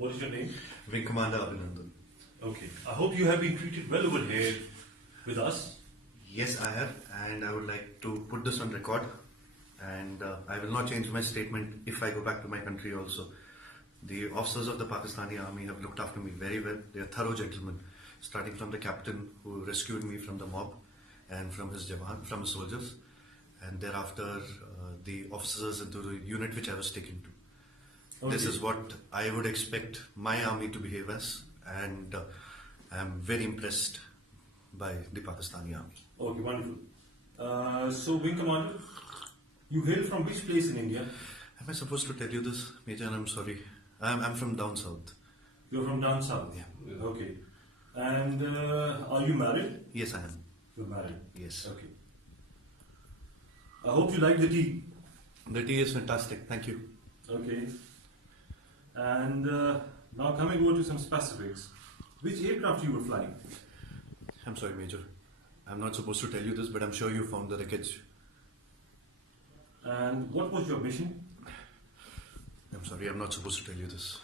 What is your name? Wing Commander Abhinandan. Okay. I hope you have been treated well over here with us. Yes, I have, and I would like to put this on record. And I will not change my statement if I go back to my country also. The officers of the Pakistani army have looked after me very well. They are thorough gentlemen, starting from the captain who rescued me from the mob and from his soldiers, and thereafter the officers into the unit which I was taken to. Okay. This is what I would expect my army to behave as, and I am very impressed by the Pakistani army. Okay, wonderful. So, Wing Commander, you hail from which place in India? Am I supposed to tell you this, Major? I'm sorry. I'm from down south. You're from down south? Yeah. Okay. And are you married? Yes, I am. You're married? Yes. Okay. I hope you like the tea. The tea is fantastic. Thank you. Okay. And now coming over to some specifics. Which aircraft you were flying? I'm sorry, Major. I'm not supposed to tell you this, but I'm sure you found the wreckage. And what was your mission? I'm sorry, I'm not supposed to tell you this.